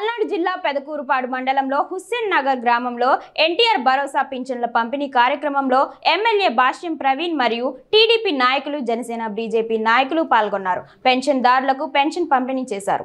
పల్నాడు జిల్లా పెదకూరుపాడు మండలంలో హుస్సేన్ నగర్ గ్రామంలో ఎన్టీఆర్ భరోసా పింఛన్ల పంపిణీ కార్యక్రమంలో ఎమ్మెల్యే భాష్యం ప్రవీణ్ మరియు టీడీపీ నాయకులు జనసేన బీజేపీ నాయకులు పాల్గొన్నారు. పెన్షన్దారులకు పెన్షన్ పంపిణీ చేశారు.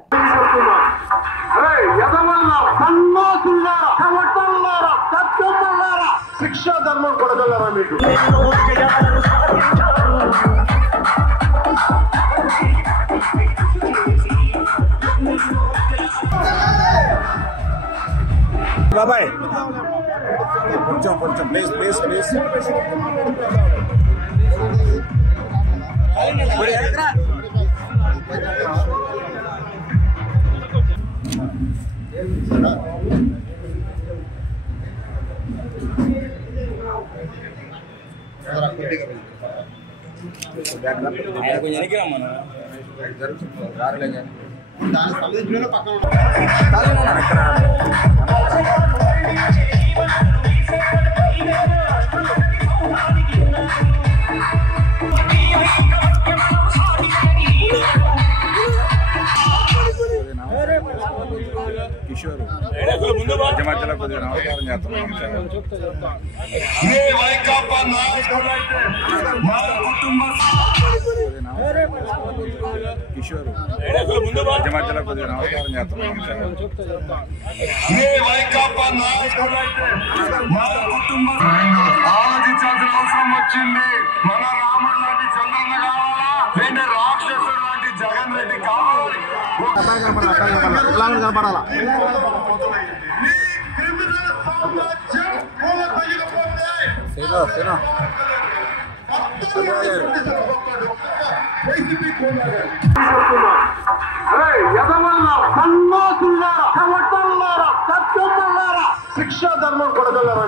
బాబాయ్ కొంచెం కొంచెం ప్లీజ్ ప్లీజ్ ప్లీజ్ కొంచెం ఎనికి రమ్మను జరుగుతుంది దాని సంబంధించిన పక్కన కిషోర్ మధ్యలో కొద్దిగా నమస్కారం చేస్తున్నాం. కిషోర్ మధ్యలో కొద్దిగా నమస్కారం చేస్తున్నాం. ఆలోచించాల్సిన అవసరం వచ్చింది. మన రాముడు లాంటి చంద్రన్న కావాలా, లేదంటే రాక్షసుడు లాంటి జగన్ రెడ్డి కావాలి. శిక్షా ధర్మం కొడగలరా?